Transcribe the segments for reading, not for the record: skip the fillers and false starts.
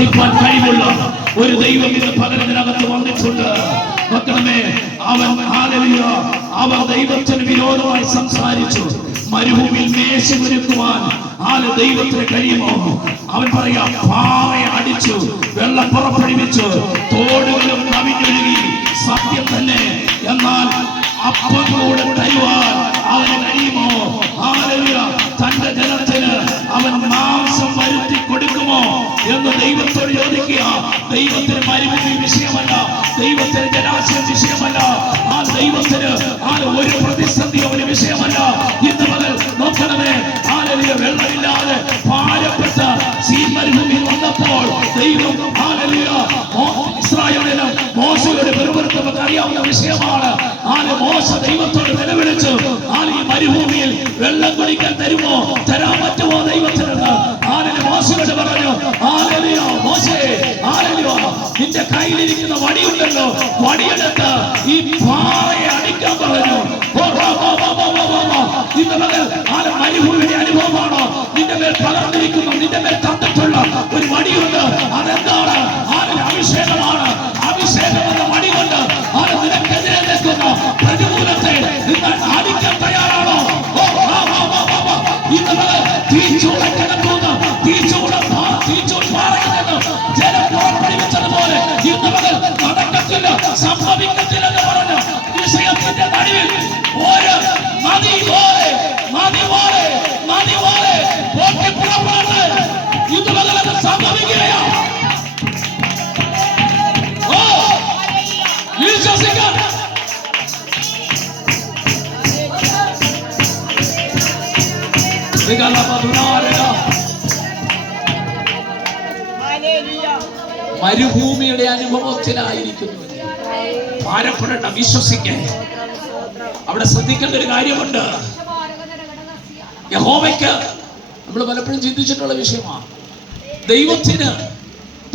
പ്രവർത്തിക്കാൻ കഴിവുള്ള ഒരു ദൈവം ഇന്ന് പകരത്തിനകത്ത് വന്നിട്ടുണ്ട്. മക്കളെ, അവർ ദൈവത്തിന് വിരോധമായി സംസാരിച്ചു. മരുഭൂമിയിൽ മേശയൊരുക്കുവാൻ ദൈവത്തിന് കഴിയുമോ? അവൻ പറയാ, പാറയെ അടിച്ചു, വെള്ളം പുറപ്പെടുവിച്ചു, തോടുകളും കവിഞ്ഞൊഴുകി. സത്യം തന്നെ. എന്നാൽ അപ്പം കൂടെ തരുവാൻ അവന് കഴിയുമോ? തന്റെ ജനത്തിന് അവൻ മാംസം വരുത്തി കൊടുക്കുമോ എന്ന് ദൈവത്തോട് ചോദിക്കുക. ദൈവത്തിന് മരുഭൂമി വിഷയമല്ല, ദൈവത്തിന് ജലാശയം വിഷയമല്ല, ദൈവത്തിന് ഒരു പ്രതിസന്ധി ഒരു വിഷയമല്ല. ഇന്ന് മുതൽ നോക്കണമേ, വെള്ളമില്ലാതെ ഭാരപ്പെട്ട സീൻ മരുഭൂമി വന്നപ്പോൾ ദൈവം ഇസ്രായേലിന് മോശയോട് പെരുമാറുന്നത് അറിയാവുന്ന വിഷയമാണ്. മോശ ദൈവത്തോട് നിലവിളിച്ചു, ഈ മരുഭൂമിയിൽ വെള്ളം കുടിക്കാൻ തരുമോ, തരാൻ പറ്റുമോ ദൈവത്തിനെന്ന് മോശയോട് പറഞ്ഞു. മോശേ, നിന്റെ കയ്യിലിരിക്കുന്ന വടിയുണ്ടല്ലോ, വടിയെടുത്ത് ഈ പാറയെ അടിക്കാൻ പറഞ്ഞു. ഇന്ന് മകൾ മരുഭൂമിയുടെ അനുഭവമാണോ നിന്റെ മേൽ പകർന്നിരിക്കുന്നു? നിന്റെ മേൽ തന്നിട്ടുള്ള ഒരു വടിയുണ്ട്. അതെന്താണ്? അഭിഷേകമാണ്. അഭിഷേകം എന്ന വടി കൊണ്ട് നിനക്കെതിരെ നിൽക്കുന്ന പ്രതികൂലത്തെ നിങ്ങൾ അടിക്കാൻ തയ്യാറാണോ? ഇന്ന് മകൾ തീച്ചൂടെ കിടക്കുന്ന തീച്ചൂട് പാറയിൽ നിന്ന് ജലം പുറപ്പെടുവിച്ചതുപോലെ ഇന്ന് മകൾ നടക്കത്തില്ല, സംഭവിക്കത്തില്ലെന്ന് പറഞ്ഞു വിഷയത്തിന്റെ നടുവിൽ ഒരു നദി പോലെ പൊട്ടിപ്പുറപ്പെടട്ടെ. ഇന്ന് മകൾ അത് സംഭവിക്കുകയാണ്. വിശ്വസിക്കാൻ മരുഭൂമിയുടെ അനുഭവത്തിലായിരിക്കുന്നു. ഭാരപ്പെടേണ്ട, വിശ്വസിക്കാൻ. അവിടെ ശ്രദ്ധിക്കേണ്ട ഒരു കാര്യമുണ്ട്. യഹോവയ്ക്ക് നമ്മൾ പലപ്പോഴും ചിന്തിച്ചിട്ടുള്ള വിഷയമാണ്. ദൈവത്തിന്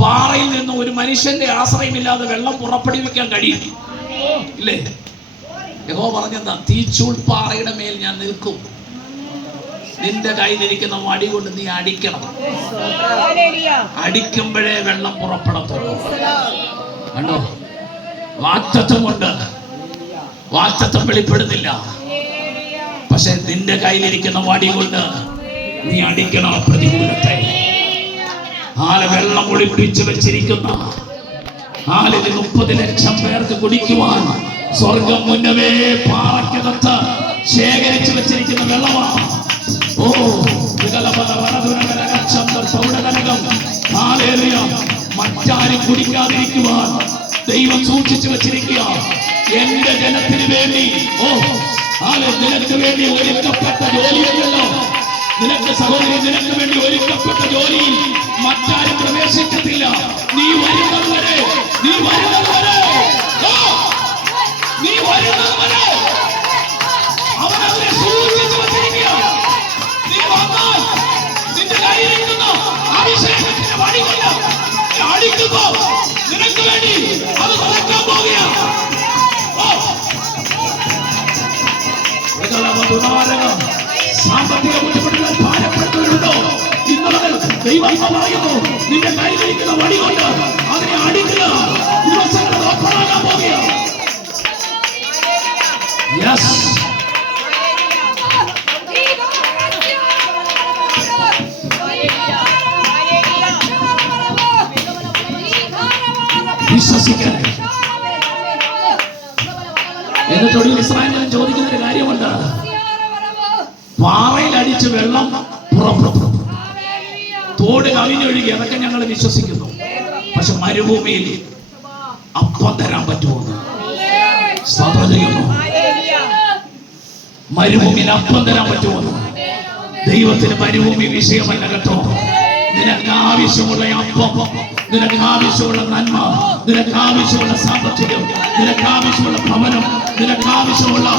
പാറയിൽ നിന്ന് ഒരു മനുഷ്യന്റെ ആശ്രയമില്ലാതെ വെള്ളം പുറപ്പെടുവിക്കാൻ കഴിയും ഇല്ലേ? യഹോവ പറഞ്ഞെന്താ? തീച്ചൂൾ പാറയുടെ മേൽ ഞാൻ നിൽക്കും, നിന്റെ കയ്യിലിരിക്കുന്ന വടി കൊണ്ട് നീ അടിക്കണം. അടിക്കുമ്പോഴേ വെള്ളം പുറപ്പെടത്തുള്ളൂ. കണ്ടോ? വാക്തത്വമുണ്ട്, വാക്തത്വം വെളിപ്പെടുന്നില്ല. പക്ഷെ നിന്റെ കയ്യിലിരിക്കുന്ന വടി കൊണ്ട് നീ അടിക്കണം പ്രതികൂലത്തെ. വെള്ളം ഒളിപ്പിച്ചു വെച്ചിരിക്കുന്ന 30 ലക്ഷം പേർക്ക് കുടിക്കുവാൻ സ്വർഗം മുന്നമേ പാറയ്ക്കകത്ത് ശേഖരിച്ചു വെച്ചിരിക്കുന്ന വെള്ളമാണ്. മറ്റാരും കുടിക്കാതിരിക്കുവാൻ ദൈവം സൂക്ഷിച്ചു വെച്ചിരിക്കുക. എന്റെ ജനത്തിന് വേണ്ടി നിനക്ക് വേണ്ടി ഒരുക്കപ്പെട്ട ജോലിയല്ലോ. നിനക്ക് സഹോദരി, നിനക്ക് വേണ്ടി ഒരുക്കപ്പെട്ട ജോലിയിൽ മറ്റാരും പ്രവേശിക്കത്തില്ല. നീ വരുന്നത് വരെ അവനവരെ സൂക്ഷിച്ചു വച്ചിരിക്കുക. നീ വന്നാൽ നിന്റെ കയ്യിലിരിക്കുന്ന അഭിഷേകത്തിന്റെ വടി കൊണ്ട് അടിക്കുമ്പോ നിനക്ക് വേണ്ടി അത് തുറക്കാൻ പോവുകയാണ്. സാമ്പത്തിക ബുദ്ധിമുട്ടുകൾ ഭാരപ്പെടുന്നവരുണ്ടോ? ഇന്നലെ ദൈവം പറയുന്നു, നിന്റെ കയ്യിലിരിക്കുന്ന വടി കൊണ്ട് അതിനെ അടിക്കുക. ദിവസങ്ങൾ ഓപ്പണാകാൻ പോവുകയാണ്. വിശ്വസിക്കാൻ. എന്നിട്ടൊരു ഇസ്രായേലിനും ചോദിക്കുന്ന ഒരു കാര്യമുണ്ട്. പാറയിൽ അടിച്ച് വെള്ളം പുറപ്പെടും, തോട് കവിഞ്ഞൊഴുകി, അതൊക്കെ ഞങ്ങൾ വിശ്വസിക്കുന്നു. പക്ഷെ മരുഭൂമിയിൽ അപ്പം തരാൻ പറ്റുമോ? സ്തോത്രം ചെയ്യുന്നു. മരുഭൂമിയിൽ അപ്പം തരാൻ പറ്റുമോ? ദൈവത്തിന് മരുഭൂമി വിഷയമല്ല കേട്ടോ. നിനക്ക് ആവശ്യമുള്ള അപ്പം, നിനക്ക് ആവശ്യമുള്ള നന്മ, നിനക്ക് ആവശ്യമുള്ള സാമ്പത്തികം, നിനക്ക് ആവശ്യമുള്ള ഭവനം, നിനക്ക് ആവശ്യമുള്ള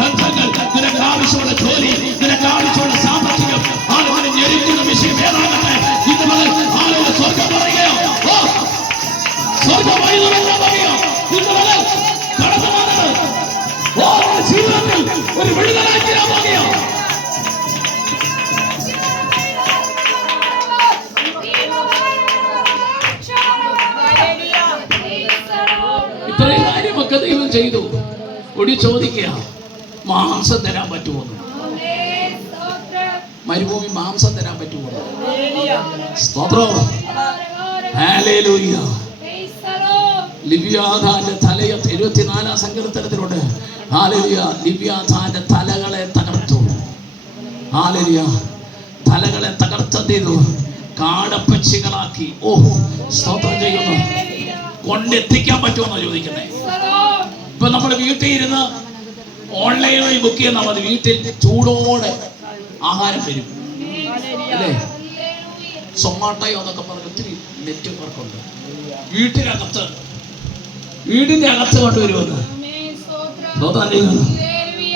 ബന്ധങ്ങൾ, നിനക്ക് ആവശ്യമുള്ള ജോലി, നിനക്ക് ആവശ്യമുള്ള സാമ്പത്തികം, ആളുകളെ ഞെരുക്കുന്ന വിഷയം ഏതാകട്ടെ, ഇന്ന് മുതൽ ആളുകൾ സ്വർഗം പറയുകയോ സ്വർഗമായി ഇന്ന് മുതൽ കടന്നു വന്നത് ജീവിതത്തിൽ ഒരു വിടുതലായി തീരാൻ പോകുകയോ. ചെയ്തു. ഒടി ചോദിക്കുക, മാംസം തരാൻ പറ്റുമോ? മരുഭൂമി മാംസം തരാൻ പറ്റുമോ? സ്തോത്രം. ഹല്ലേലൂയ. ലിവ്യാഥാന്റെ തലയെ 74 സങ്കീർത്തനത്തിലുണ്ട്. ഹല്ലേലൂയ. ലിവ്യാഥാന്റെ തലകളെ തകർത്തു. ഹല്ലേലൂയ. തലകളെ തകർത്തു കാടപ്പക്ഷികളാക്കി. ഓ, സ്തോത്രം ചെയ്യുന്നു. കൊണ്ടെത്തിക്കാൻ പറ്റുമെന്നോ ചോദിക്കുന്നേ? ഇപ്പൊ നമ്മൾ വീട്ടിൽ ഇരുന്ന് ഓൺലൈൻ വഴി ബുക്ക് ചെയ്യുന്ന മതി, വീട്ടിൽ ചൂടോടെ ആഹാരം വരും അല്ലേ? സൊമാട്ടോയോ എന്നൊക്കെ പറഞ്ഞ് ഒത്തിരി നെറ്റ്വർക്കുണ്ട്. വീടിന്റെ അകത്ത് കൊണ്ടുവരുമെന്ന്.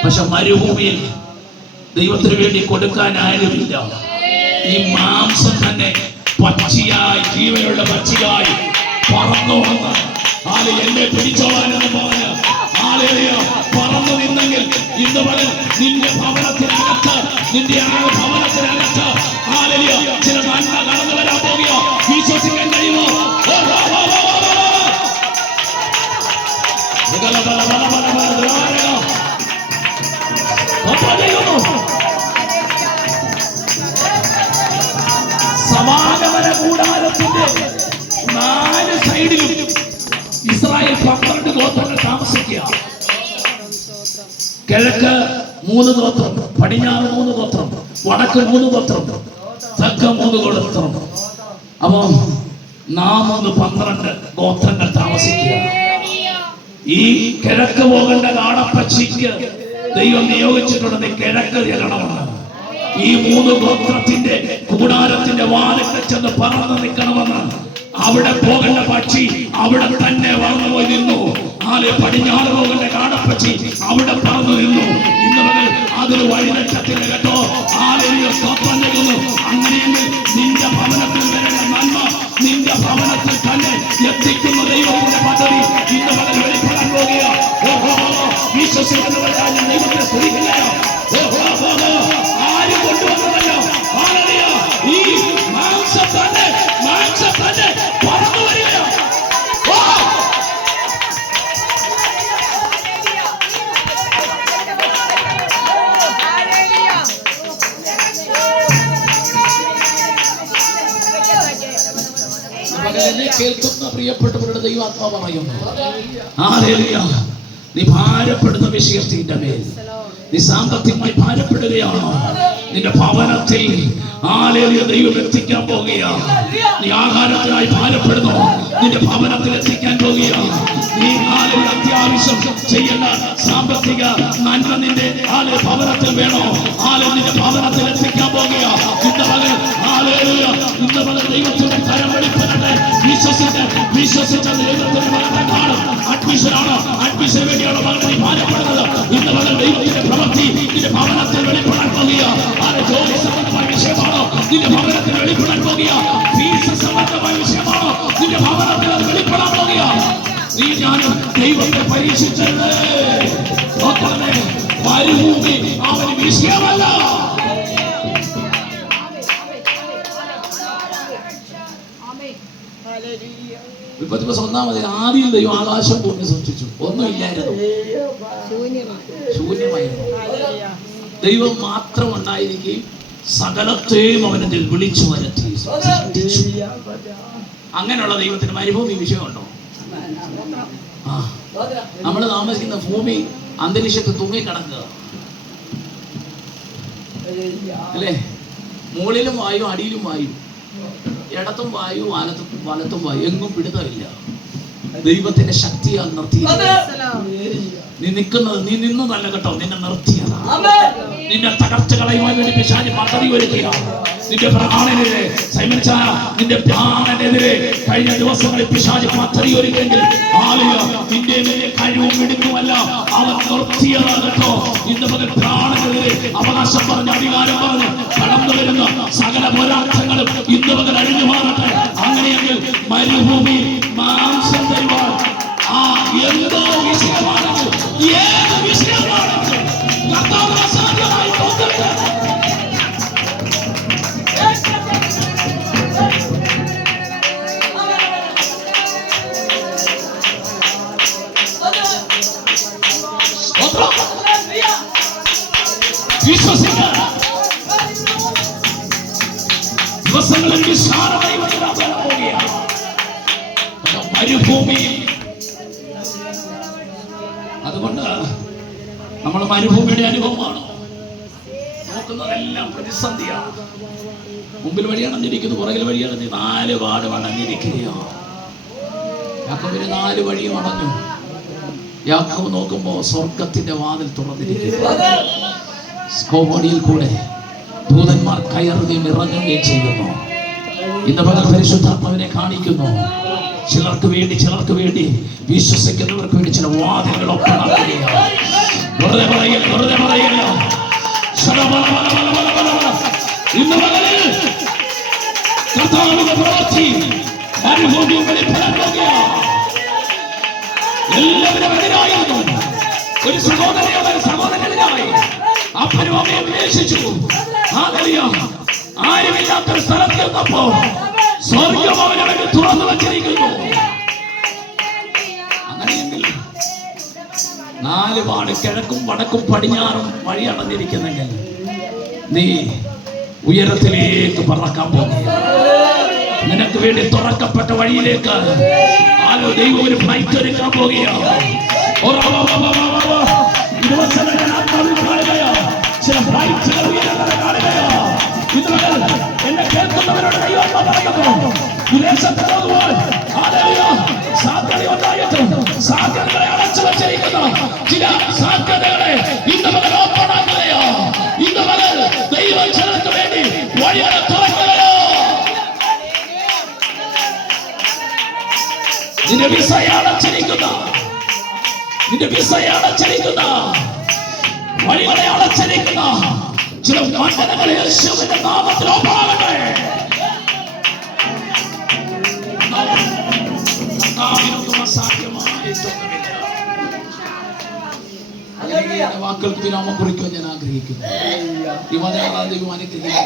പക്ഷെ മരുഭൂമിയിൽ ദൈവത്തിന് വേണ്ടി കൊടുക്കാൻ ആരുമില്ല. ഈ മാംസം തന്നെ പച്ചയായി, ജീവനുള്ള പച്ചയായി പറന്നു വന്ന് എന്നെ പിടിച്ചോളാനെന്ന് പറഞ്ഞ് പറന്നു നിന്നെങ്കിൽ ഇന്ന് പകൽ നിന്റെ ഭവനത്തിനകത്ത്, നിന്റെ ആ ഭവനത്തിനകത്ത് ചില നന്മ കടന്നു വരാൻ പോകുക. വിശ്വസിക്കാൻ കഴിയുമോ? സമാഗമന കൂടാരത്തിന്റെ 4 സൈഡിലും ഇസ്രായേൽ 12 ഗോത്രങ്ങൾ താമസിക്കുക. കിഴക്ക് 3 ഗോത്രം, പടിഞ്ഞാറ് 3 ഗോത്രം, വടക്ക് 3 ഗോത്രം, തെക്ക് 3 ഗോത്രം. അപ്പൊ നാം 12 ഗോത്രങ്ങൾ താമസിക്കുക. ഈ കിഴക്ക് പോകേണ്ട കാടപ്പക്ഷിക്ക് ദൈവം നിയോഗിച്ചിട്ടുണ്ട് കിഴക്ക് ചെല്ലണമെന്ന്. ഈ 3 ഗോത്രത്തിന്റെ കൂടാരത്തിന്റെ വാതിൽക്കൽ ചെന്ന് പറന്ന് നിൽക്കണമെന്ന്. അവിടെ പോകേണ്ട പക്ഷി അവിടെ തന്നെ പറന്നു പോയി നിന്നു. പടിഞ്ഞാറ് പോകേണ്ട കാടപ്പക്ഷി അവിടെ പറന്നു നിന്നു. ഇന്ന് പകൽ അതൊരു വഴിനക്ഷത്തില്ല കേട്ടോ. സ്തോത്രം ചെയ്യുന്നു. അങ്ങനെയെങ്കിൽ നിന്റെ ഭവനത്തിൽ വരേണ്ട നന്മ നിന്റെ ഭവനത്തിൽ തന്നെ എത്തിക്കുന്ന ദൈവത്തിന്റെ പദ്ധതി ഇന്ന് പകൽ വെളിപ്പെടാൻ പോകുക. വിശ്വസിക്കുന്നവരാ ഞാൻ ദൈവത്തെ സ്തുതിക്കുകയാണ്. ആരും കൊണ്ടുവന്നതല്ല. ഈ മാംസം തന്നെ പറന്നു വരികയാണ്. കേൾക്കുന്ന പ്രിയപ്പെട്ടവരുടെ ദൈവാത്മാ പറയുന്നു, നീ ഭാരപ്പെടുന്ന വിഷയത്തിന്റെ മേൽ നീ സാമ്പത്തികമായി ഭാരപ്പെടുകയാണോ? നിന്റെ ഭവനത്തിൽ ദൈവം എത്തിക്കാൻ പോകുകയാണ്. നീ ആഹാരത്തിനായി ഭാരപ്പെടുന്നു, നിന്റെ ഭവനത്തിൽ എത്തിക്കാൻ പോകുകയാണ്. നീ അത്യാവശ്യം ചെയ്യേണ്ട സാമ്പത്തിക നന്മ നിന്റെ ഭവനത്തിൽ വേണോ? നിന്റെ ഭവനത്തിൽ എത്തിക്കാൻ പോകുകയാണ്. ഇന്ന് പകൽ ദൈവത്തിന്റെ കരം വെളിപ്പെടട്ടെ. വിശ്വസിച്ച ദൈവത്തിന്റെ മകനെ കാണും. അഡ്മിഷനാണോ? അഡ്മിഷന് വേണ്ടിയാണോ മകനെ നീ ഭാരപ്പെടുന്നത്? ഇന്ന് പകൽ ദൈവത്തിന്റെ പ്രവൃത്തി നിന്റെ ഭവനത്തിൽ വെളിപ്പെടാൻ പോകുകയാണ്. ജോലി സംബന്ധമായ വിഷയമാണോ? നിന്റെ ഭവനത്തിൽ വെളിപ്പെടാൻ പോകുകയാണ്. ഫീസ് സംബന്ധമായ വിഷയമാണോ? നിന്റെ ഭവനത്തിൽ അത് വെളിപ്പെടാൻ പോകുകയാണ്. നീ ഞാനും ദൈവത്തെ പരീക്ഷിച്ചത് മരുഭൂമി അവന് വിഷയമല്ല. ഒന്നാമത് ആദ്യം ദൈവം ആകാശം ഭൂമി സൃഷ്ടിച്ചു. ഒന്നുമില്ലായിരുന്നു, ശൂന്യമായിരുന്നു. ദൈവം മാത്രം ഉണ്ടായിരിക്കുകയും സകലത്തെയും അവനെ വിളിച്ചു വരുത്തി. അങ്ങനെയുള്ള ദൈവത്തിന് മരുഭൂമി വിഷയമുണ്ടോ? നമ്മൾ താമസിക്കുന്ന ഭൂമി അന്തരീക്ഷത്തിൽ തൂങ്ങിക്കിടക്കുക അല്ലേ? മുകളിലും വായു, അടിയിലും വായു, ഇടത്തും വായു, വലത്തും വായു, എങ്ങും പിടുത്തമില്ല. ദൈവത്തിന്റെ ശക്തിയാൽ നിർത്തി. നീ നിന്നതല്ല കേട്ടോ, നിന്നെ നിർത്തിയതാണ്. നിന്നെ തകർത്ത് കളയുവാൻ വേണ്ടി പിശാച് പദ്ധതി ഒരുക്കുക. നിന്റെ പ്രാണനെതിരെ നിന്റെ പ്രാണനെതിരെ കഴിഞ്ഞ ദിവസങ്ങളിൽ പിശാച് പദ്ധതി ഒരുക്കെങ്കിൽ നിന്റെ കഴിവും മിടുക്കുമല്ല അവൻ നിർത്തിയതാണ് കേട്ടോ. ഇന്ന് പകൽ പ്രാണനെതിരെ അവകാശം പറഞ്ഞ് അധികാരം പറഞ്ഞ് കടന്നു വരുന്ന സകല പോരാട്ടങ്ങളും ഇന്ന് പകൽ അഴിഞ്ഞു മാറട്ടെ. അങ്ങനെയെങ്കിൽ മരുഭൂമി മാംസം തരുവാൻ എന്തോ വിഷയമാണെങ്കിൽ, ഏത് വിഷയമാണെങ്കിൽ കർത്താവ് അസാധ്യമായി തോന്നട്ടെ. തടസ്സങ്ങളിൽ വിശാലമായി മരുഭൂമിയിൽ. അതുകൊണ്ട് നമ്മൾ മരുഭൂമിയുടെ അനുഭവമാണോ നോക്കുന്നതെല്ലാം പ്രതിസന്ധിയാണ്. മുമ്പിൽ വഴി അടഞ്ഞിരിക്കുന്നു, പുറകിൽ വഴി അടഞ്ഞ് 4 പാടും അടഞ്ഞിരിക്കുകയോ. യാക്കോബിന് 4 വഴിയും അടഞ്ഞു. യാക്കോബ് നോക്കുമ്പോ സ്വർഗത്തിന്റെ വാതിൽ തുറന്നിരിക്കുന്നു. സ്കോബോഡിയിൽ കൂടെ ദൂതന്മാർ കയറുകയും ഇറങ്ങുകയും ചെയ്യുന്നു. ഇന്ന് പകൽ പരിശുദ്ധാത്മാവിനെ കാണിക്കുന്നു. ചിലർക്ക് വേണ്ടി വിശ്വസിക്കുന്നവർക്ക് വേണ്ടി ചില വാതിലുകൾ ഒപ്പണാക്കുകയാണ്. വെറുതെ പറയില്ല. ഇന്ന് പകലിൽ കർത്താവിന്റെ പ്രവൃത്തി മരുഭൂമിയിൽ വെളിപ്പെടാൻ പോകുകയാണ്. എല്ലാവരും എതിരായിരുന്നു. ഒരു സഹോദരനെതിരായി അപ്പനും അമ്മയെ ഉപേക്ഷിച്ചു. ആരുമില്ലാത്തൊരു സ്ഥലത്ത് നിന്നപ്പോ സ്വർഗം അവനെ വേണ്ടി തുറന്നു വച്ചിരിക്കുന്നു. അങ്ങനെയെങ്കിൽ 4 പാട് കിഴക്കും വടക്കും പടിഞ്ഞാറും വഴി അടഞ്ഞിരിക്കുന്നെങ്കിൽ നീ ഉയരത്തിലേക്ക് പറക്കാൻ പോകുക. നിനക്ക് വേണ്ടി തുറക്കപ്പെട്ട വഴിയിലേക്ക് ദൈവം ഒരു ഫ്ലൈറ്റ് ഒരുക്കാൻ പോകുകയാണ്. ചില ഫ്ലൈറ്റുകൾ ഉയരുന്നത് കാണുകയോ. എന്നെ കേൾക്കുന്നവരോട് ദൈവം പറയുന്നു, വിദേശത്ത് പോകുവാൻ സാധ്യതകളെ അടച്ചു വച്ചിരിക്കുന്ന ചില സാധ്യതകളെ ഇന്ന് മുതൽ ഓപ്പണാക്കുകയോ. ഇന്ന് മുതൽ ദൈവം ചിലർക്ക് വേണ്ടി വഴികളെ തുറക്കുകയോ. നിന്റെ വിസയെ അടച്ചിരിക്കുന്ന വഴികളെ അടച്ചിരിക്കുന്ന ചില മണ്ഡലങ്ങൾ യേശുവിന്റെ നാമത്തിൽ ഓപ്പണാകട്ടെ. വാക്കുകൾക്ക് വിരാമം കുറിക്കുവാൻ ഞാൻ ആഗ്രഹിക്കുന്നു. ഈ വചനം ദൈവം അനുഗ്രഹിക്കുന്നു.